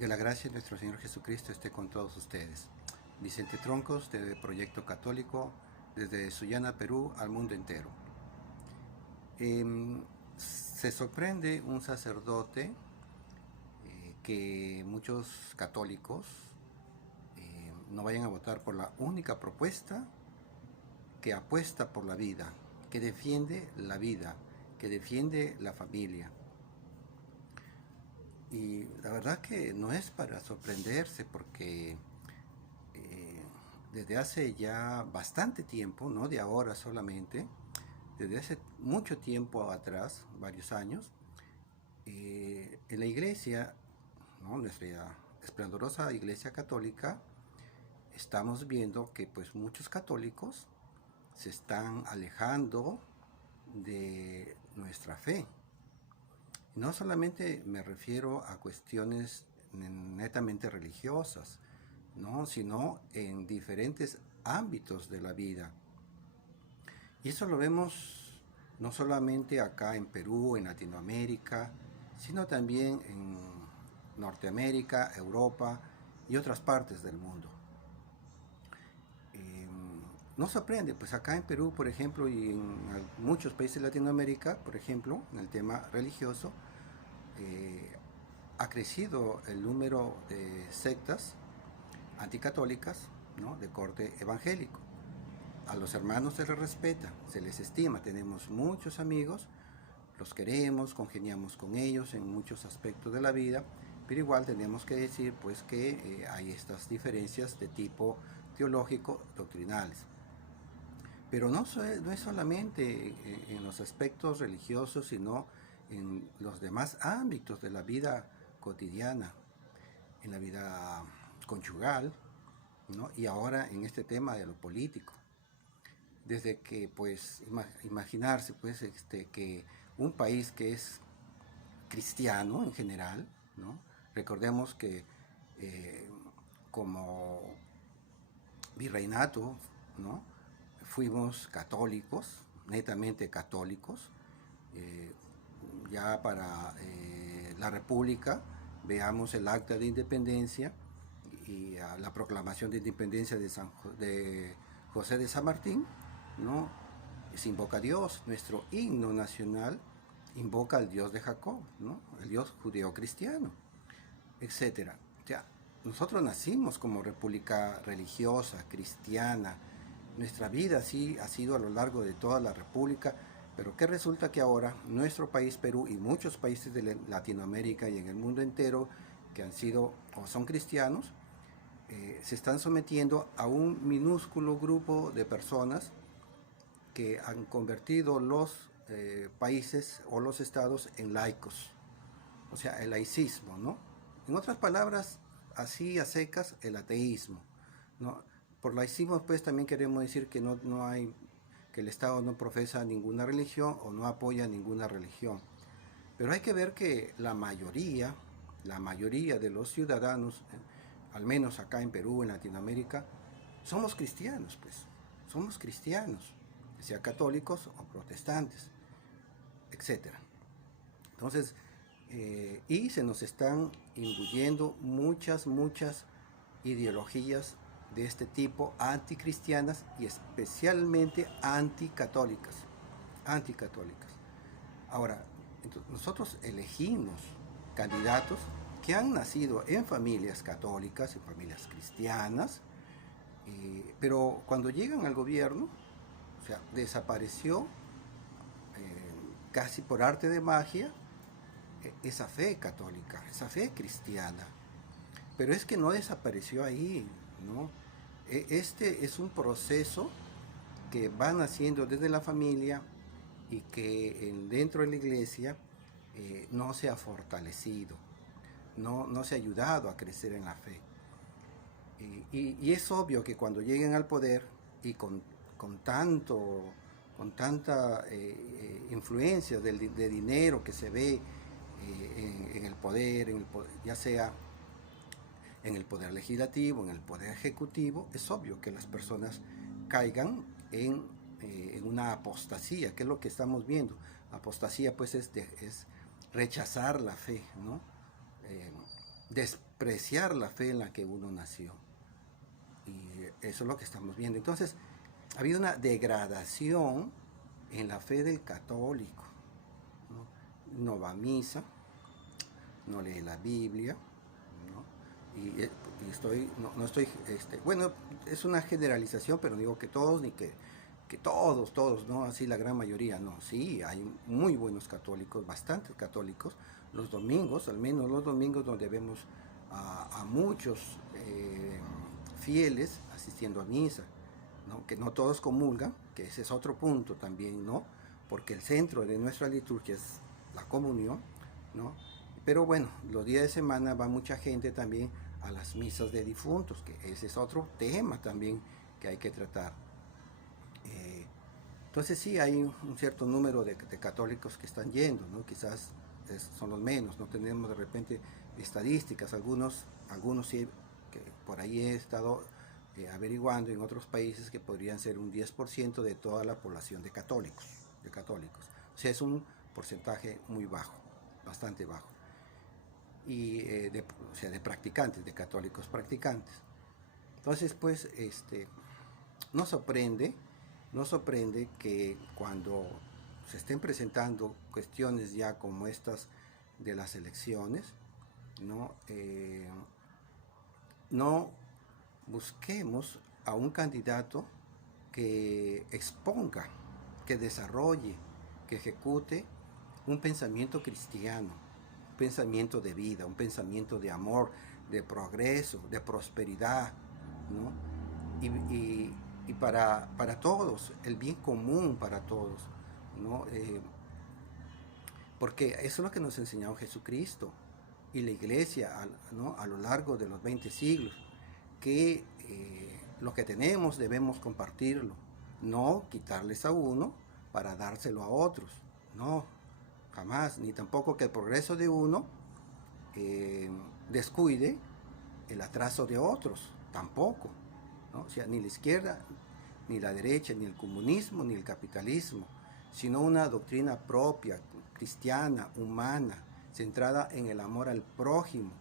Que la gracia de nuestro Señor Jesucristo esté con todos ustedes. Vicente Troncos, de Proyecto Católico, desde Sullana, Perú, al mundo entero. Se sorprende un sacerdote que muchos católicos no vayan a votar por la única propuesta que apuesta por la vida, que defiende la vida, que defiende la familia. Y la verdad que no es para sorprenderse porque desde hace ya bastante tiempo, no de ahora solamente, desde hace mucho tiempo atrás, varios años, en la iglesia, ¿no? Nuestra esplendorosa iglesia católica, estamos viendo que pues muchos católicos se están alejando de nuestra fe. No solamente me refiero a cuestiones netamente religiosas, ¿no? Sino en diferentes ámbitos de la vida. Y eso lo vemos no solamente acá en Perú, en Latinoamérica, sino también en Norteamérica, Europa y otras partes del mundo. No sorprende, pues acá en Perú, por ejemplo, y en muchos países de Latinoamérica, por ejemplo, en el tema religioso, ha crecido el número de sectas anticatólicas, ¿no? De corte evangélico. A los hermanos se les respeta, se les estima, tenemos muchos amigos, los queremos, congeniamos con ellos en muchos aspectos de la vida, pero igual tenemos que decir pues que hay estas diferencias de tipo teológico, doctrinales. Pero no es solamente en los aspectos religiosos, sino en los demás ámbitos de la vida cotidiana, en la vida conyugal, ¿no? Y ahora en este tema de lo político. Desde que, pues, imaginarse, pues, que un país que es cristiano en general, ¿no? Recordemos que como virreinato, ¿no? Fuimos católicos, netamente católicos. Eh, ya para la República, veamos el acta de independencia y la proclamación de independencia de José de San Martín, ¿no? Se invoca a Dios, nuestro himno nacional invoca al Dios de Jacob, ¿no? El Dios judeo-cristiano, etcétera. O sea, nosotros nacimos como república religiosa, cristiana. Nuestra vida sí ha sido a lo largo de toda la república, pero que resulta que ahora nuestro país, Perú, y muchos países de Latinoamérica y en el mundo entero que han sido o son cristianos, se están sometiendo a un minúsculo grupo de personas que han convertido los países o los estados en laicos, o sea, el laicismo, ¿no? En otras palabras, así a secas, el ateísmo, ¿no? Por laicismo, pues, también queremos decir que no hay, que el Estado no profesa ninguna religión o no apoya ninguna religión. Pero hay que ver que la mayoría de los ciudadanos, al menos acá en Perú, en Latinoamérica, somos cristianos, pues, somos cristianos, sea católicos o protestantes, etcétera. Entonces, y se nos están imbuyendo muchas ideologías de este tipo anticristianas y especialmente anticatólicas. Anticatólicas. Ahora, nosotros elegimos candidatos que han nacido en familias católicas, en familias cristianas, pero cuando llegan al gobierno, o sea, desapareció casi por arte de magia esa fe católica, esa fe cristiana. Pero es que no desapareció ahí, ¿no? Este es un proceso que van haciendo desde la familia y que dentro de la iglesia no se ha fortalecido, no se ha ayudado a crecer en la fe. Y es obvio que cuando lleguen al poder y con tanta influencia de dinero que se ve en el poder, ya sea en el poder legislativo, en el poder ejecutivo, es obvio que las personas caigan en una apostasía, que es lo que estamos viendo. Apostasía pues es rechazar la fe, ¿no? despreciar la fe en la que uno nació. Y eso es lo que estamos viendo. Entonces, ha habido una degradación en la fe del católico. No va a misa, no lee la Biblia, ¿no? Y estoy, no estoy, bueno, es una generalización, pero digo que todos, ni que todos, ¿no? Así la gran mayoría, no. Sí, hay muy buenos católicos, bastantes católicos, los domingos, al menos los domingos, donde vemos a muchos fieles asistiendo a misa, ¿no? Que no todos comulgan, que ese es otro punto también, ¿no? Porque el centro de nuestra liturgia es la comunión, ¿no? Pero bueno, los días de semana va mucha gente también a las misas de difuntos, que ese es otro tema también que hay que tratar. Entonces sí, hay un cierto número de católicos que están yendo, ¿no? Quizás son los menos, no tenemos de repente estadísticas, algunos sí, que por ahí he estado averiguando en otros países que podrían ser un 10% de toda la población de católicos. O sea, es un porcentaje muy bajo, bastante bajo. Y o sea, de practicantes, de católicos practicantes. Entonces, pues, no sorprende que cuando se estén presentando cuestiones ya como estas de las elecciones, no, no busquemos a un candidato que exponga, que desarrolle, que ejecute un pensamiento cristiano, un pensamiento de vida, un pensamiento de amor, de progreso, de prosperidad, ¿no? Y para todos, el bien común para todos, ¿no? Porque eso es lo que nos enseñó Jesucristo y la iglesia, ¿no? A lo largo de los 20 siglos, que lo que tenemos debemos compartirlo, no quitarles a uno para dárselo a otros, no, jamás, ni tampoco que el progreso de uno descuide el atraso de otros, tampoco, ¿no? O sea, ni la izquierda, ni la derecha, ni el comunismo, ni el capitalismo, sino una doctrina propia, cristiana, humana, centrada en el amor al prójimo.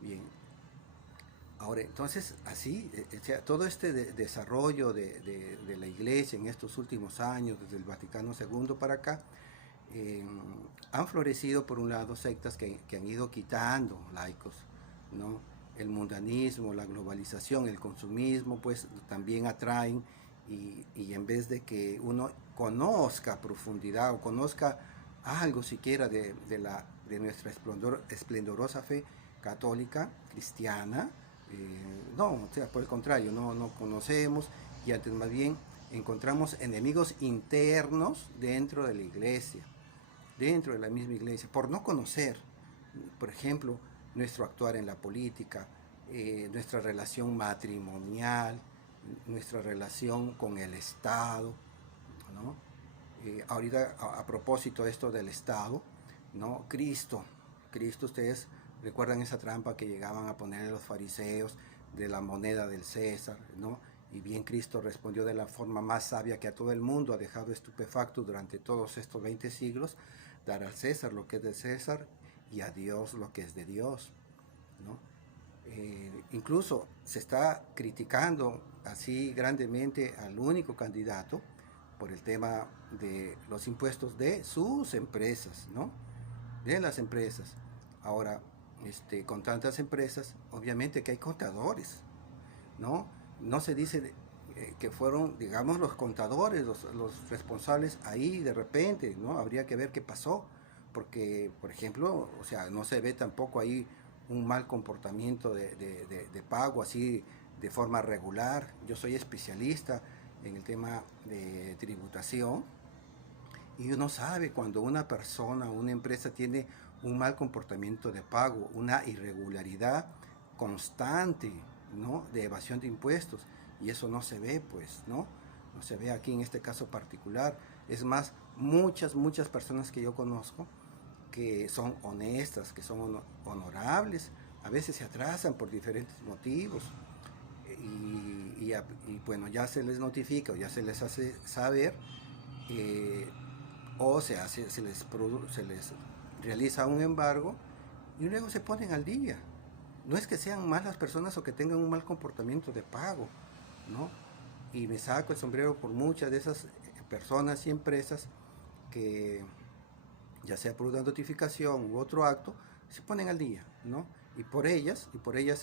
Bien, ahora, entonces, así, o sea, todo este desarrollo de la iglesia en estos últimos años, desde el Vaticano II para acá, han florecido por un lado sectas que han ido quitando laicos, ¿no? El mundanismo, la globalización, el consumismo, pues también atraen y en vez de que uno conozca a profundidad o conozca algo siquiera de nuestra esplendorosa fe católica, cristiana, no, o sea, por el contrario, no conocemos y antes más bien encontramos enemigos internos dentro de la iglesia, dentro de la misma iglesia, por no conocer, por ejemplo, nuestro actuar en la política, nuestra relación matrimonial, nuestra relación con el Estado, ¿no? Ahorita a propósito de esto del Estado, ¿no? Cristo, ustedes recuerdan esa trampa que llegaban a poner los fariseos de la moneda del César, ¿no? Y bien Cristo respondió de la forma más sabia que a todo el mundo ha dejado estupefacto durante todos estos 20 siglos, dar al César lo que es de César y a Dios lo que es de Dios, ¿no? Incluso se está criticando así grandemente al único candidato por el tema de los impuestos de sus empresas, ¿no? De las empresas. Ahora, con tantas empresas, obviamente que hay contadores, ¿no? No se dice que fueron, digamos, los contadores, los responsables ahí de repente, ¿no? Habría que ver qué pasó, porque, por ejemplo, o sea, no se ve tampoco ahí un mal comportamiento de pago así de forma regular. Yo soy especialista en el tema de tributación y uno sabe cuando una persona o una empresa tiene un mal comportamiento de pago, una irregularidad constante, ¿no? De evasión de impuestos, y eso no se ve, pues, ¿no? No se ve aquí en este caso particular. Es más, muchas personas que yo conozco que son honestas, que son honorables, a veces se atrasan por diferentes motivos y bueno, ya se les notifica o ya se les hace saber o se les realiza un embargo y luego se ponen al día. No es que sean malas personas o que tengan un mal comportamiento de pago, ¿no? Y me saco el sombrero por muchas de esas personas y empresas que, ya sea por una notificación u otro acto, se ponen al día, ¿no? Y por ellas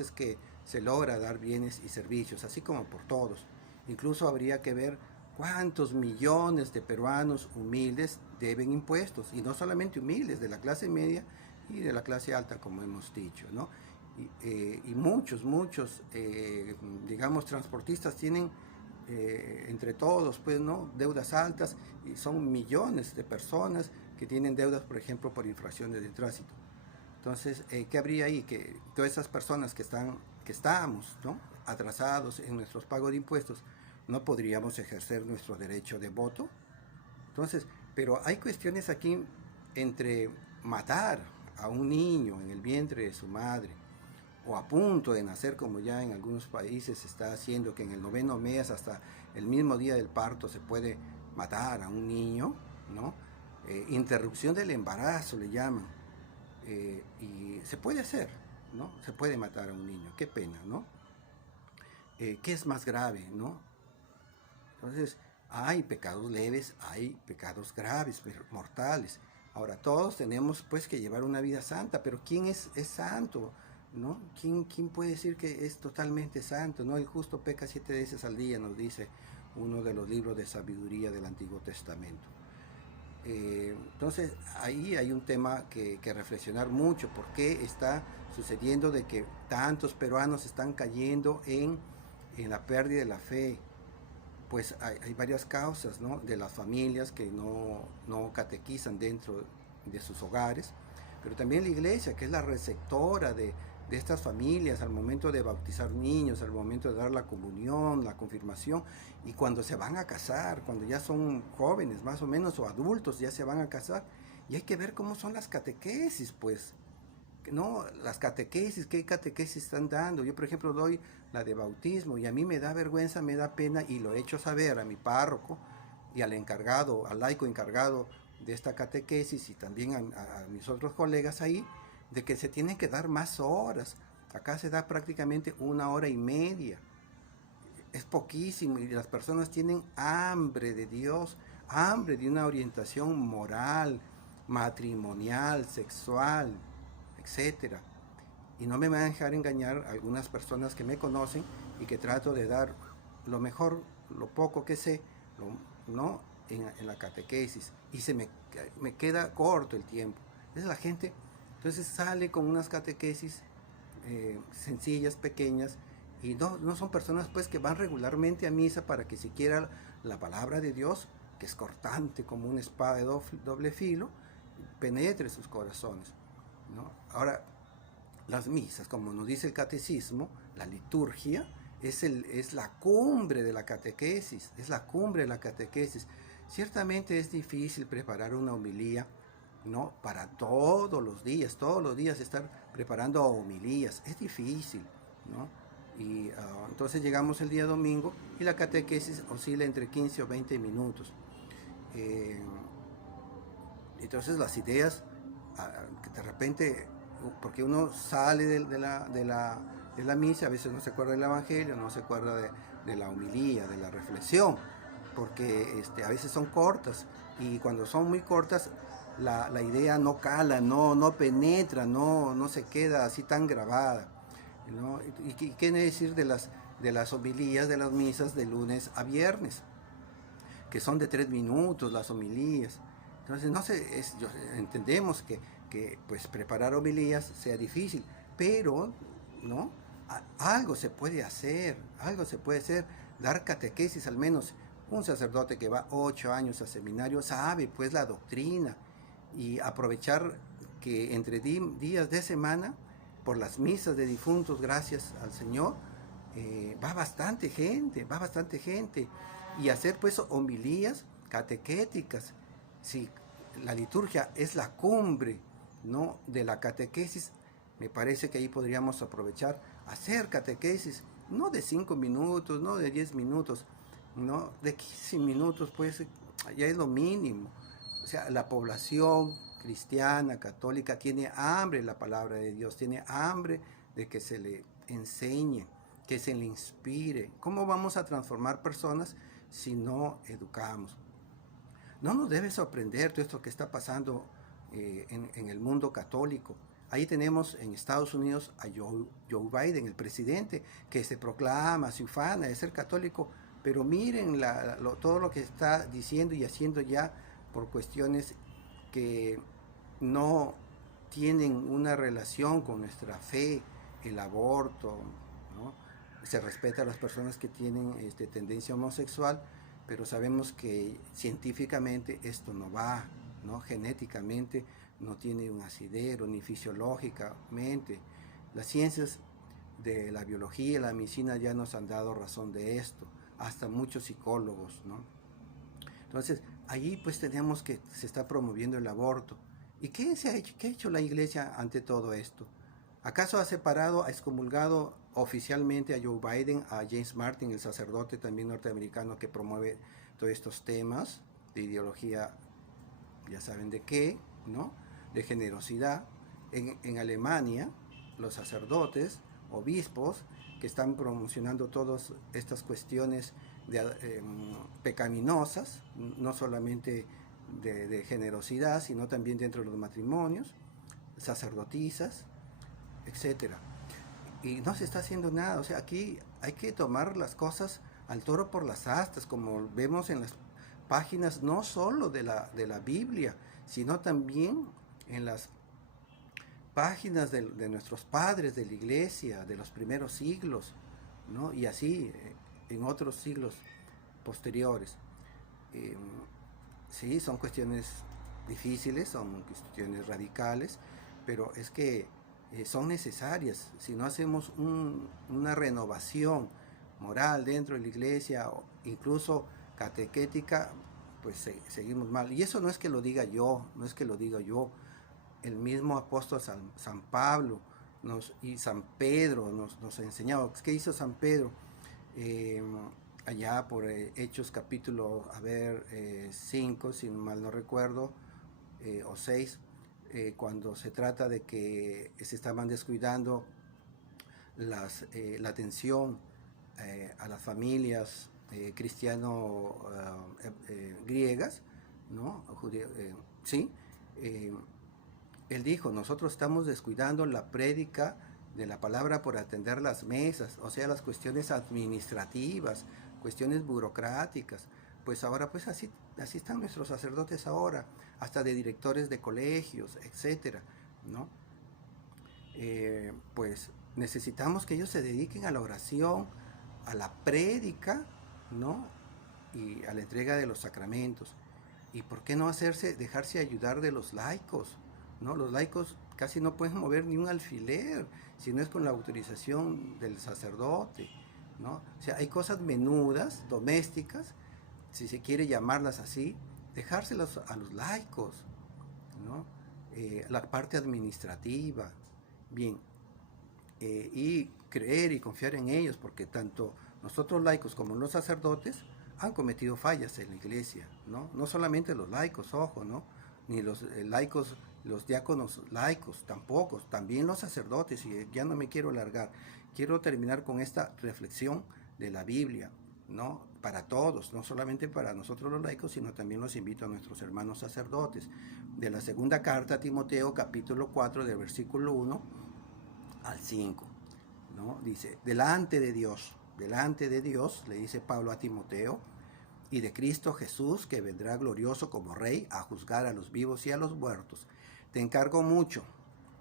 es que se logra dar bienes y servicios, así como por todos. Incluso habría que ver cuántos millones de peruanos humildes deben impuestos, y no solamente humildes, de la clase media y de la clase alta, como hemos dicho, ¿no? Y muchos, digamos, transportistas tienen entre todos, pues, ¿no? Deudas altas, y son millones de personas que tienen deudas, por ejemplo, por infracciones de tránsito. Entonces, ¿qué habría ahí? Que todas esas personas que estamos, ¿no?, atrasados en nuestros pagos de impuestos, no podríamos ejercer nuestro derecho de voto. Entonces, pero hay cuestiones aquí entre matar a un niño en el vientre de su madre, o a punto de nacer, como ya en algunos países se está haciendo, que en el 9º mes, hasta el mismo día del parto, se puede matar a un niño, ¿no? Interrupción del embarazo le llaman, y se puede hacer, ¿no? Se puede matar a un niño, qué pena, ¿no? ¿Qué es más grave, no? Entonces, hay pecados leves, hay pecados graves, mortales. Ahora, todos tenemos pues que llevar una vida santa, pero ¿quién es santo? ¿No? ¿Quién puede decir que es totalmente santo? ¿No? El justo peca 7 veces al día, nos dice uno de los libros de sabiduría del Antiguo Testamento. Entonces, ahí hay un tema que reflexionar mucho. ¿Por qué está sucediendo de que tantos peruanos están cayendo en la pérdida de la fe? Pues hay varias causas, ¿no? De las familias que no catequizan dentro de sus hogares, pero también la iglesia, que es la receptora de estas familias al momento de bautizar niños, al momento de dar la comunión, la confirmación, y cuando se van a casar, cuando ya son jóvenes más o menos, o adultos, ya se van a casar, y hay que ver cómo son las catequesis, pues, ¿no? Las catequesis, ¿qué catequesis están dando? Yo, por ejemplo, doy la de bautismo, y a mí me da vergüenza, me da pena, y lo he hecho saber a mi párroco y al encargado, al laico encargado de esta catequesis, y también a mis otros colegas ahí, de que se tienen que dar más horas. Acá se da prácticamente 1 hora y media. Es poquísimo, y las personas tienen hambre de Dios, hambre de una orientación moral, matrimonial, sexual, etcétera. Y no me van a dejar engañar algunas personas que me conocen y que trato de dar lo mejor, lo poco que sé, ¿no? En la catequesis, y me queda corto el tiempo. Es la gente, entonces sale con unas catequesis sencillas, pequeñas, y no son personas pues que van regularmente a misa para que siquiera la palabra de Dios, que es cortante como una espada de doble filo, penetre sus corazones, ¿no? Ahora, las misas, como nos dice el catecismo, la liturgia es la cumbre de la catequesis, es la cumbre de la catequesis. Ciertamente es difícil preparar una homilía, ¿no?, para todos los días estar preparando homilías, es difícil, ¿no? Y entonces llegamos el día domingo y la catequesis oscila entre 15 o 20 minutos. Eh, entonces las ideas, que de repente, porque uno sale de la misa, a veces no se acuerda del evangelio, no se acuerda de la homilía, de la reflexión, porque a veces son cortas, y cuando son muy cortas, la idea no cala, no penetra, no se queda así tan grabada, ¿no? ¿Y qué decir de las homilías de las misas de lunes a viernes, que son de 3 minutos las homilías? Entonces, no sé, entendemos que pues preparar homilías sea difícil, pero, ¿no? Algo se puede hacer, dar catequesis. Al menos un sacerdote que va 8 años a seminario sabe pues la doctrina, y aprovechar que entre días de semana, por las misas de difuntos, gracias al Señor, va bastante gente, y hacer pues homilías catequéticas. Si la liturgia es la cumbre, ¿no?, de la catequesis, me parece que ahí podríamos aprovechar, hacer catequesis, no de 5 minutos, no de 10 minutos, no de 15 minutos, pues ya es lo mínimo. O sea, la población cristiana, católica, tiene hambre de la palabra de Dios, tiene hambre de que se le enseñe, que se le inspire. ¿Cómo vamos a transformar personas si no educamos? No nos debe sorprender todo esto que está pasando en el mundo católico. Ahí tenemos en Estados Unidos a Joe Biden, el presidente, que se proclama, se ufana de ser católico, pero miren todo lo que está diciendo y haciendo ya por cuestiones que no tienen una relación con nuestra fe, el aborto, ¿no? Se respeta a las personas que tienen tendencia homosexual, pero sabemos que científicamente esto no va, ¿no? Genéticamente no tiene un asidero, ni fisiológicamente. Las ciencias de la biología y la medicina ya nos han dado razón de esto, hasta muchos psicólogos, ¿no? Entonces, allí pues tenemos que se está promoviendo el aborto. ¿Y qué se ha hecho? ¿Qué ha hecho la iglesia ante todo esto? ¿Acaso ha separado, ha excomulgado oficialmente a Joe Biden, a James Martin, el sacerdote también norteamericano que promueve todos estos temas de ideología, ya saben de qué, ¿no? De generosidad? En Alemania, los sacerdotes, obispos, que están promocionando todas estas cuestiones pecaminosas, no solamente de generosidad, sino también dentro de los matrimonios, sacerdotisas, etcétera. Y no se está haciendo nada. O sea, aquí hay que tomar las cosas al toro por las astas, como vemos en las páginas no solo de la Biblia, sino también en las páginas de nuestros padres de la iglesia, de los primeros siglos, ¿no? Y así en otros siglos posteriores. Sí, son cuestiones difíciles, son cuestiones radicales, pero es que son necesarias. Si no hacemos una renovación moral dentro de la iglesia, o incluso catequética, pues seguimos mal. Y eso no es que lo diga yo, no es que lo diga yo. El mismo apóstol San Pablo y San Pedro nos ha enseñado. ¿Qué hizo San Pedro? Allá por Hechos capítulo 5, si mal no recuerdo, o 6, cuando se trata de que se estaban descuidando la atención a las familias cristiano griegas, ¿no? Sí. Él dijo, nosotros estamos descuidando la prédica de la palabra por atender las mesas, o sea, las cuestiones administrativas, cuestiones burocráticas. Pues ahora, pues así están nuestros sacerdotes ahora, hasta de directores de colegios, etcétera, ¿no? Pues necesitamos que ellos se dediquen a la oración, a la prédica, ¿no? Y a la entrega de los sacramentos. ¿Y por qué no dejarse ayudar de los laicos? ¿No? Los laicos casi no pueden mover ni un alfiler si no es con la autorización del sacerdote, ¿no? O sea, hay cosas menudas, domésticas, si se quiere llamarlas así, dejárselas a los laicos, ¿no? La parte administrativa, bien, y creer y confiar en ellos, porque tanto nosotros laicos como los sacerdotes han cometido fallas en la iglesia, ¿no? No solamente los laicos, ojo, ¿no? Ni los laicos, los diáconos laicos, tampoco, también los sacerdotes, y ya no me quiero alargar. Quiero terminar con esta reflexión de la Biblia, ¿no? Para todos, no solamente para nosotros los laicos, sino también los invito a nuestros hermanos sacerdotes. De la segunda carta a Timoteo, capítulo 4, del versículo 1 al 5, ¿no? Dice, delante de Dios, le dice Pablo a Timoteo, y de Cristo Jesús, que vendrá glorioso como Rey a juzgar a los vivos y a los muertos. Te encargo mucho,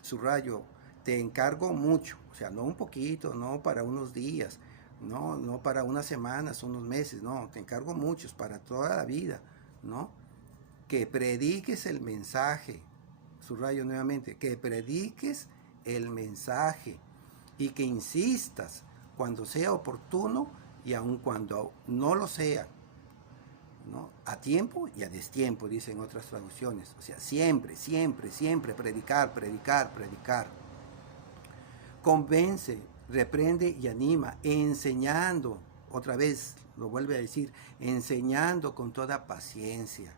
subrayo, te encargo mucho, o sea, no un poquito, no para unos días, no para unas semanas, unos meses, no, te encargo mucho, es para toda la vida, ¿no? Que prediques el mensaje, subrayo nuevamente, que prediques el mensaje y que insistas cuando sea oportuno y aun cuando no lo sea, ¿no? A tiempo y a destiempo, dicen otras traducciones. O sea, siempre, siempre, siempre predicar. Convence, reprende y anima, enseñando, otra vez lo vuelve a decir, enseñando con toda paciencia,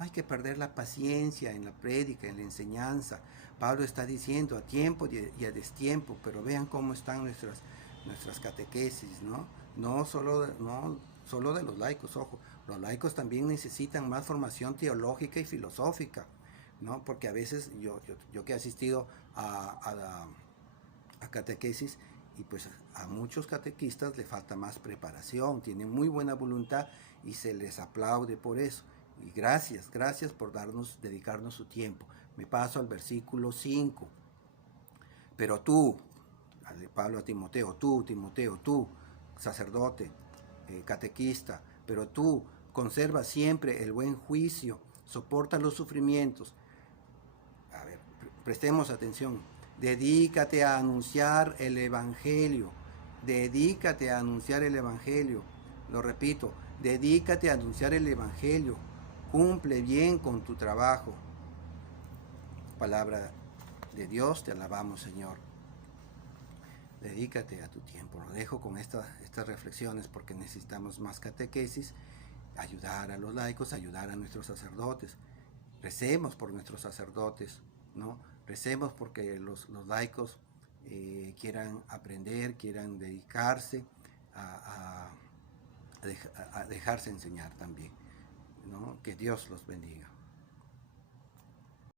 No hay que perder la paciencia en la prédica, en la enseñanza. Pablo está diciendo a tiempo y a destiempo, pero vean cómo están nuestras catequesis, ¿no? No solo de los laicos, ojo, los laicos también necesitan más formación teológica y filosófica, ¿no? Porque a veces yo que he asistido a catequesis, y pues a muchos catequistas le falta más preparación, tienen muy buena voluntad y se les aplaude por eso. Y gracias por dedicarnos su tiempo. Me paso al versículo 5. Pero tú, Pablo a Timoteo, tú, sacerdote, catequista, pero tú conserva siempre el buen juicio, soporta los sufrimientos. A ver, prestemos atención. Dedícate a anunciar el Evangelio. Dedícate a anunciar el Evangelio. Lo repito, dedícate a anunciar el Evangelio. Cumple bien con tu trabajo. Palabra de Dios, te alabamos, Señor. Dedícate a tu tiempo. Lo dejo con estas reflexiones porque necesitamos más catequesis, ayudar a los laicos, ayudar a nuestros sacerdotes. Recemos por nuestros sacerdotes, ¿no? Recemos porque los laicos quieran aprender, quieran dedicarse a dejarse enseñar también, ¿no? Que Dios los bendiga.